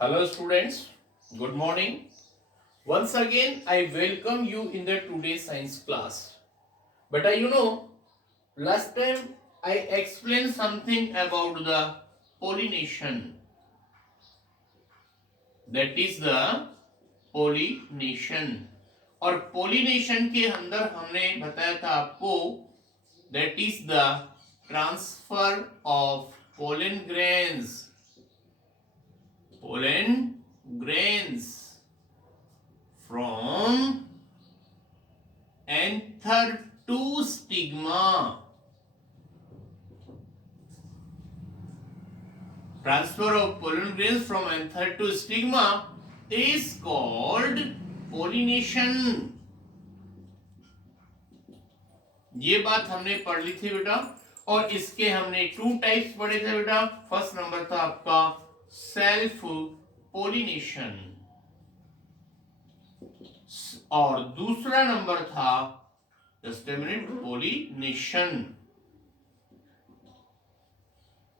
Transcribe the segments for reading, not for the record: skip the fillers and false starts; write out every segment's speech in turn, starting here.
Hello students, good morning. Once again I welcome you in the today's science class. Last time I explained something about the pollination. That is the pollination. और pollination के अंदर हमने बताया था आपको that is the transfer of pollen grains from anther to stigma. Transfer of pollen grains from anther to stigma is called pollination. ये बात हमने पढ़ ली थी बेटा, और इसके हमने टू टाइप्स पढ़े थे बेटा. फर्स्ट नंबर था आपका सेल्फ पोलिनेशन और दूसरा नंबर था जस्ट ए मिनट पोलिनेशन,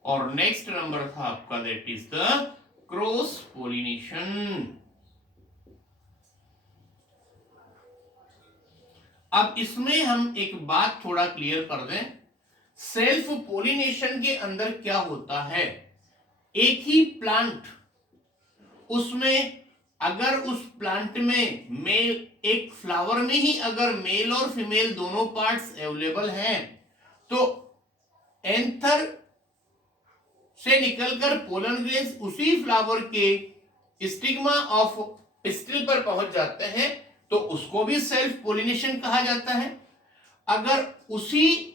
और नेक्स्ट नंबर था आपका that is the cross pollination. अब इसमें हम एक बात थोड़ा क्लियर कर दें. सेल्फ पोलिनेशन के अंदर क्या होता है, एक ही प्लांट, उसमें अगर उस प्लांट में मेल, एक फ्लावर में ही अगर मेल और फीमेल दोनों पार्ट्स अवेलेबल हैं, तो एंथर से निकलकर पोलन ग्रेन्स उसी फ्लावर के स्टिग्मा ऑफ पिस्टिल पर पहुंच जाते हैं, तो उसको भी सेल्फ पोलिनेशन कहा जाता है. अगर उसी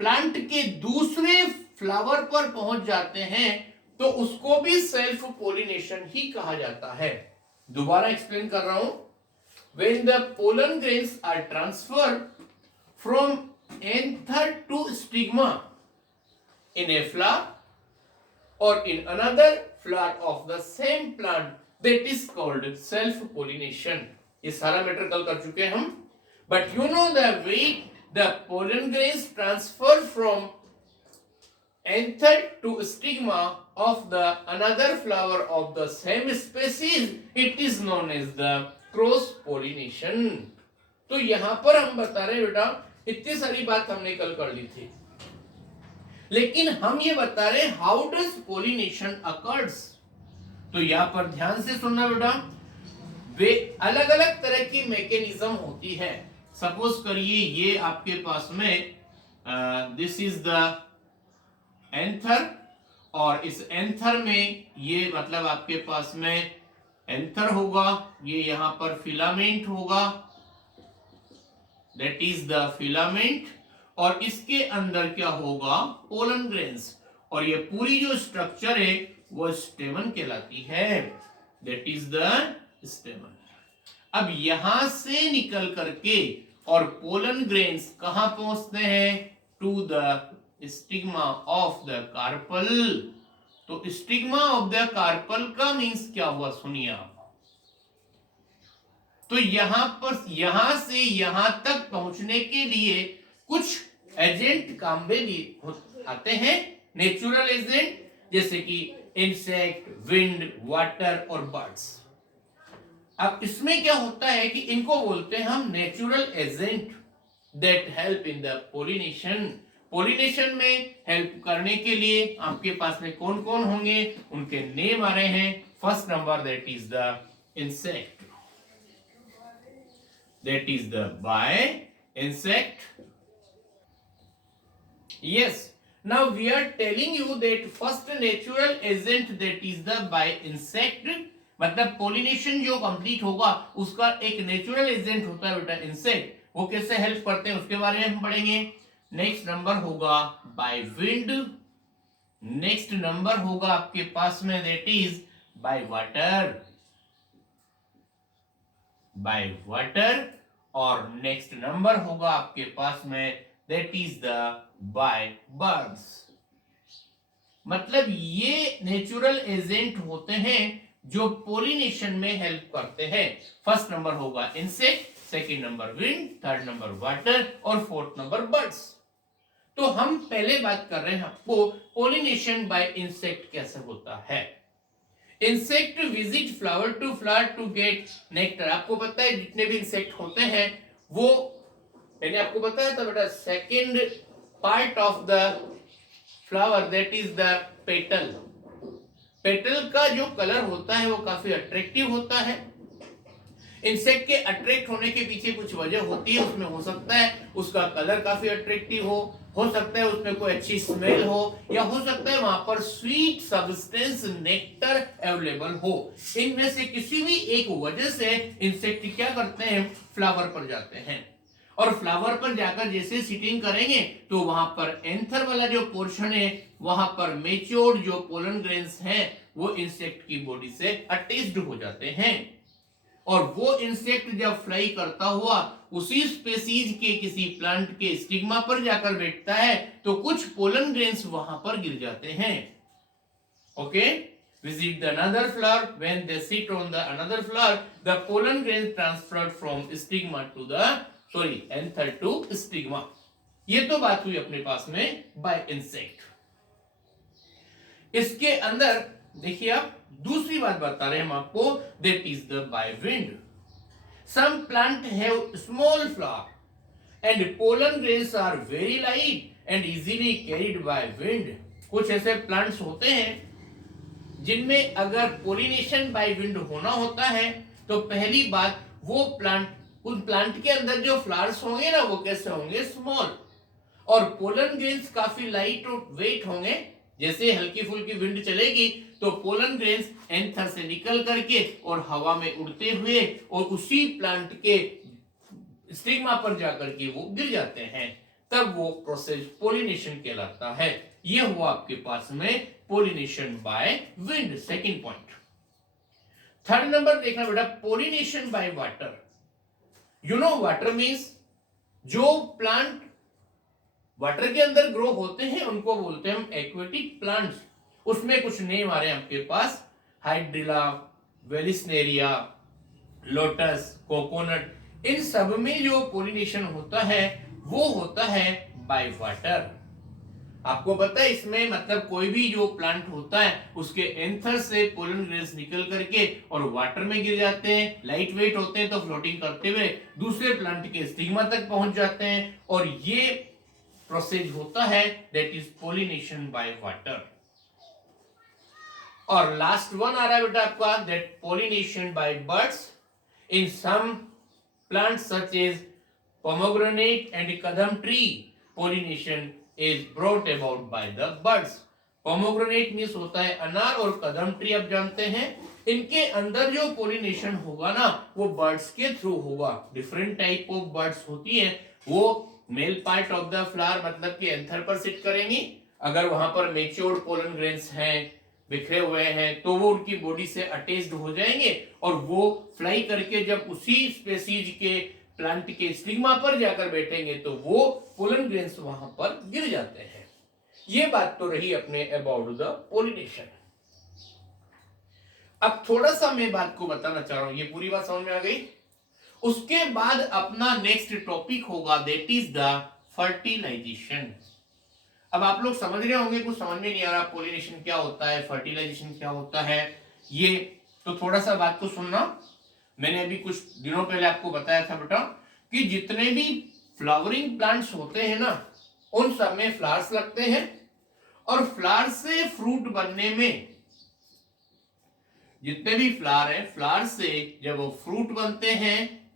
प्लांट के दूसरे फ्लावर पर पहुंच जाते हैं तो उसको भी सेल्फ पोलिनेशन ही कहा जाता है. दोबारा एक्सप्लेन कर रहा हूं. When the pollen grains are transferred from anther to stigma in a flower or in another flower of the same plant, that is called self pollination. ये सारा मैटर कल कर चुके हैं हम. But you know the way the pollen grains transfer from anther to stigma of the another flower of the same species, it is known as the cross pollination. तो यहां पर हम बता रहे हैं बेटा, इतनी सारी बात हमने कल कर ली थी, लेकिन हम ये बता रहे हैं हाउ डज पोलिनेशन अकर्स. तो यहां पर ध्यान से सुनना बेटा, वे अलग अलग तरह की मैकेनिज्म होती है. सपोज करिए ये आपके पास में दिस इज द एंथर, और इस एंथर में ये मतलब आपके पास में एंथर होगा, ये यहां पर फिलामेंट होगा, दैट इज द फिलामेंट, और इसके अंदर क्या होगा, पोलन ग्रेन्स, और ये पूरी जो स्ट्रक्चर है वो स्टेमन कहलाती है, दैट इज द स्टेमन. अब यहां से निकल करके और पोलन ग्रेन्स कहां पहुंचते हैं, to the stigma of the carpel. तो स्टिग्मा ऑफ द कार्पल का मींस क्या हुआ, सुनिए आप. तो यहां से यहां तक पहुंचने के लिए कुछ एजेंट काम में भी आते हैं, नेचुरल एजेंट, जैसे कि इंसेक्ट, विंड, वाटर और बर्ड्स. अब इसमें क्या होता है कि इनको बोलते हैं हम natural agent that help in the pollination. Pollination में हेल्प करने के लिए आपके पास में कौन कौन होंगे, उनके नेम आ रहे हैं. First number that is the insect, that is the bye insect. Yes, now we are telling you that first natural agent that is the by insect, मतलब पोलिनेशन जो कंप्लीट होगा उसका एक नेचुरल एजेंट होता है बेटा इंसेक्ट. वो कैसे हेल्प करते हैं उसके बारे में हम पढ़ेंगे. नेक्स्ट नंबर होगा बाय विंड, नेक्स्ट नंबर होगा आपके पास में दैट इज बाय वाटर, और नेक्स्ट नंबर होगा आपके पास में that is the bye birds. मतलब ये नेचुरल एजेंट होते हैं जो पोलिनेशन में हेल्प करते हैं. फर्स्ट नंबर होगा insect, second number wind, third number water और फोर्थ नंबर बर्ड्स. तो हम पहले बात कर रहे हैं आपको पोलिनेशन बाय इंसेक्ट कैसे होता है. Insect visit flower to flower to get nectar. आपको पता है जितने भी इंसेक्ट होते हैं वो, मैंने आपको बताया था बेटा, second part of the flower that is the petal. Petal का जो कलर होता है वो काफी अट्रैक्टिव होता है। इंसेक्ट के अट्रैक्ट होने के पीछे कुछ वजह होती है, उसमें हो सकता है उसका कलर काफी अट्रैक्टिव हो सकता है उसमें कोई अच्छी स्मेल हो, या हो सकता है वहां पर स्वीट सब्सटेंस नेक्टर अवेलेबल हो। इनमें से किसी भी एक वजह से इंसेक्ट क्या करते हैं, फ्लावर पर जाते हैं, और फ्लावर पर जाकर जैसे सीटिंग करेंगे तो वहां पर एंथर वाला जो पोर्शन है वहां पर मेच्योर्ड जो पोलन ग्रेन्स हैं वो इंसेक्ट की बॉडी से अटैच्ड हो जाते हैं, और वो इंसेक्ट जब फ्लाई करता हुआ उसी स्पेसीज के किसी प्लांट के स्टिग्मा पर जाकर बैठता है तो कुछ पोलन ग्रेन्स वहां पर गिर जाते हैं। Okay, visit the another flower, when they sit on the another flower the pollen grains transferred from stigma to the anther to stigma। ये तो बात हुई अपने पास में बाय इंसेक्ट। इसके अंदर देखिए आप दूसरी बात बता रहे हैं हम आपको, that is the by wind. Some plant have small flower and pollen grains are very light and easily carried by wind. कुछ ऐसे प्लांट्स होते हैं जिनमें अगर पोलिनेशन बाय विंड होना होता है तो पहली बात वो प्लांट, उन प्लांट के अंदर जो फ्लावर्स होंगे ना वो कैसे होंगे, स्मॉल, और पोलन ग्रेन्स काफी लाइट और वेट होंगे। जैसे हल्की फुल्की विंड चलेगी तो पोलन ग्रेन्स एंथर से निकल करके और हवा में उड़ते हुए और उसी प्लांट के स्टिग्मा पर जाकर के वो गिर जाते हैं, तब वो प्रोसेस पोलिनेशन कहलाता है। ये हुआ आपके पास में pollination by wind, second point. Third number देखना बेटा, pollination by water. You know water means जो प्लांट वाटर के अंदर ग्रो होते हैं उनको बोलते हैं हम एक्वेटिक प्लांट्स। उसमें कुछ नेम आ रहे हैं आपके पास, हाइड्रिला, वेलिस्नेरिया, लोटस, कोकोनट। इन सब में जो पोलिनेशन होता है वो होता है बाय वाटर। आपको पता है इसमें मतलब कोई भी जो प्लांट होता है उसके एंथर से पोलन ग्रेन्स निकल करके और वाटर में गिर जाते हैं, लाइट वेट होते हैं तो फ्लोटिंग करते हुए दूसरे प्लांट के स्टिग्मा तक पहुंच जाते हैं, और ये प्रोसेस होता है that is pollination by water. और लास्ट वन आ रहा है बेटा आपका, that pollination by birds. In some plants such as pomegranate and kadam tree pollination is brought about by the birds। Pomegranate means होता है अनार, और कदम ट्री आप जानते हैं इनके अंदर जो पोलिनेशन होगा ना वो बर्ड्स के थ्रू होगा। डिफरेंट टाइप ऑफ बर्ड्स होती हैं, वो male part of the flower मतलब कि एंथर पर सिट करेंगी। अगर वहां पर मैच्योर्ड पोलन ग्रेन्स हैं, बिखरे हुए हैं, तो वो उनकी बॉडी से अटैच्ड हो जाएंगे और वो फ्लाई करके जब उसी स्पेसीज के प्लांट के स्टिग्मा पर जाकर बैठेंगे तो वो पोलन ग्रेन्स वहां पर गिर जाते हैं। ये बात तो रही अपने अबाउट द पोलिनेशन। अब थोड़ा सा मैं बात को बताना चाह रहा हूं, ये पूरी बात समझ में आ गई। उसके बाद अपना नेक्स्ट टॉपिक होगा दैट इज द फर्टिलाइजेशन। अब आप लोग समझ रहे होंगे, कुछ समझ में नहीं आ रहा पोलिनेशन क्या होता है, फर्टिलाइजेशन क्या होता है, ये तो थोड़ा सा बात को सुनना। मैंने अभी कुछ दिनों पहले आपको बताया था बेटा कि जितने भी फ्लावरिंग प्लांट्स होते हैं ना उन सब में फ्लावर्स लगते हैं, और फ्लावर से फ्रूट बनने में जितने भी फ्लावर हैं, फ्लावर से जब वो फ्रूट बनते हैं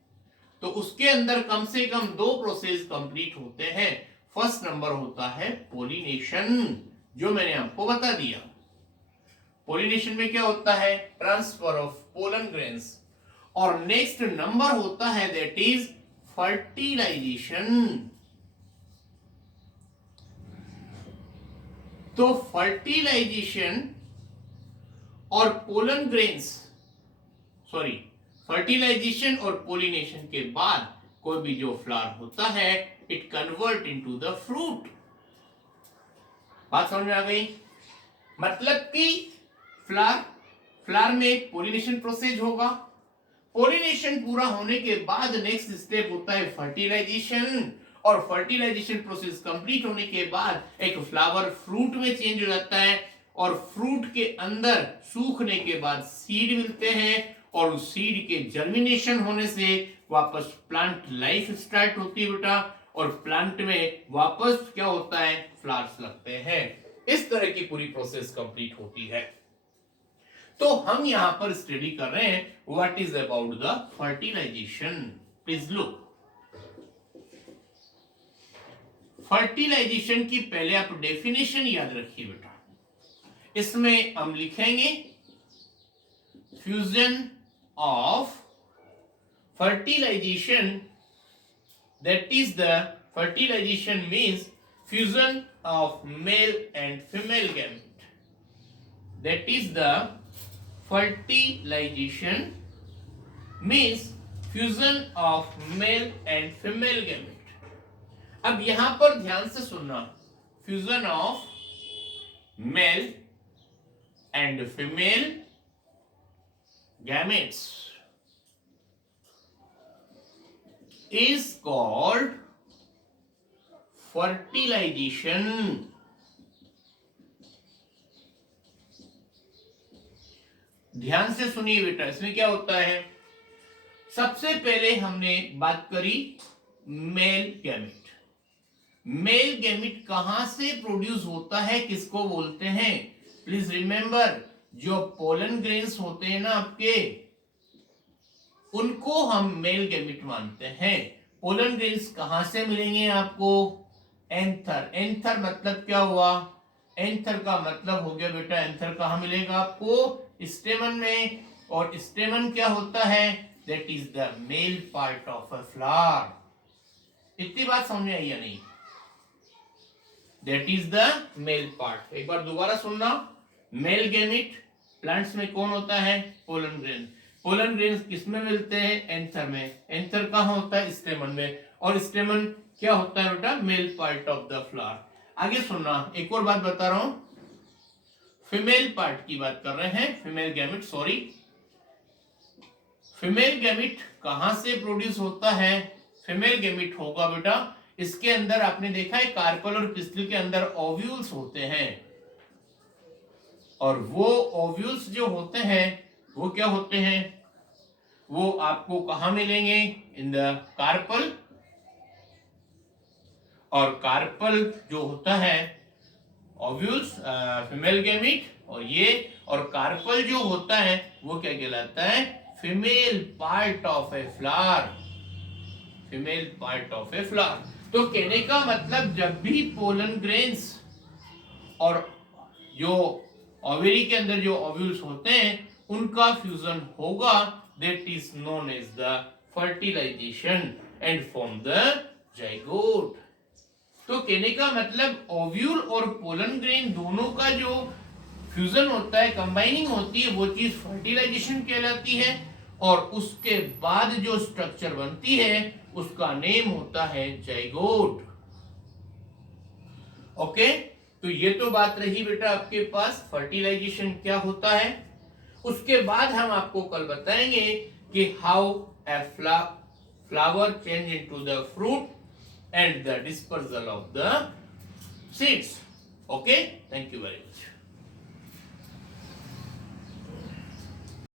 तो उसके अंदर कम से कम दो प्रोसेस कंप्लीट होते हैं। फर्स्ट नंबर होता है पोलिनेशन, जो मैंने आपको बता दिया। पोलिनेशन में क्या होता है, ट्रांसफर ऑफ पोलन ग्रेन्स, और नेक्स्ट नंबर होता है दैट इज फर्टिलाइजेशन। तो फर्टिलाइजेशन और पोलन ग्रेन्स फर्टिलाइजेशन और पोलिनेशन के बाद कोई भी जो फ्लावर होता है it convert into the fruit. बात समझ में आ गई? मतलब कि फ्लावर में पोलिनेशन प्रोसेस होगा, पोलिनेशन पूरा होने के बाद नेक्स्ट स्टेप होता है फर्टिलाइजेशन, और फर्टिलाइजेशन प्रोसेस कंप्लीट होने के बाद एक फ्लावर फ्रूट में चेंज हो जाता है, और फ्रूट के अंदर सूखने के बाद सीड मिलते हैं और उस सीड के जर्मिनेशन होने से वापस प्लांट लाइफ स्टार्ट होती है बेटा और प्लांट में वापस क्या होता है, फ्लावर्स लगते हैं। इस तरह की पूरी प्रोसेस कंप्लीट होती है। तो हम यहां पर स्टडी कर रहे हैं what is about the fertilization. Please look, fertilization की पहले आप डेफिनेशन याद रखिए बेटा। इसमें हम लिखेंगे fusion of fertilization, that is the fertilization means fusion of male and female gamete. दैट इज द fertilization means fusion of male and female gamete। अब यहां पर ध्यान से सुनना, fusion of male and female gametes is called fertilization। ध्यान से सुनिए बेटा, इसमें क्या होता है। सबसे पहले हमने बात करी मेल गैमेट। मेल गैमेट कहां से प्रोड्यूस होता है, किसको बोलते हैं? प्लीज रिमेंबर, जो पोलन ग्रेन्स होते हैं ना आपके, उनको हम मेल गैमेट मानते हैं। पोलन ग्रेन्स कहां से मिलेंगे आपको? एंथर। एंथर मतलब क्या हुआ? एंथर का मतलब हो गया बेटा, एंथर कहां मिलेगा आपको? स्टेमन में। और स्टेमन क्या होता है? That is the male part of a flower. इतनी बात समझ में आई या नहीं? That is the male part. एक बार दोबारा सुनना, मेल गैमेट प्लांट्स में कौन होता है? Pollen grain. पोलन ग्रेन किसमें मिलते हैं? एंथर में। एंथर कहां होता है? स्टेमन में। और स्टेमन क्या होता है बेटा? Male part of the flower. आगे सुनना, एक और बात बता रहा हूं, फीमेल पार्ट की बात कर रहे हैं, female gamete, sorry. Female gamete कहां से प्रोड्यूस होता है? फीमेल गैमेट होगा बेटा, इसके अंदर आपने देखा है कार्पल और पिस्टिल के अंदर ओव्यूल्स होते हैं, और वो ओव्यूल्स जो होते हैं वो क्या होते हैं? वो आपको कहां मिलेंगे? In the carpel. और कार्पल जो होता है ओव्यूल्स, फीमेल गैमेट, और ये और कार्पल जो होता है वो क्या कहलाता है? Female part of a flower. Female part of a flower. तो कहने का मतलब, जब भी पोलन ग्रेन्स और जो ओवेरी के अंदर जो ओव्यूल्स होते हैं उनका फ्यूजन होगा, that is known as the fertilization and form the zygote. तो कहने का मतलब ओव्यूल और पोलन ग्रेन दोनों का जो फ्यूजन होता है, कंबाइनिंग होती है, वो चीज फर्टिलाइजेशन कहलाती है, और उसके बाद जो स्ट्रक्चर बनती है उसका नेम होता है जाइगोट। ओके, तो ये तो बात रही बेटा आपके पास फर्टिलाइजेशन क्या होता है। उसके बाद हम आपको कल बताएंगे कि how a flower change into the fruit and the dispersal of the seeds. Okay, thank you very much.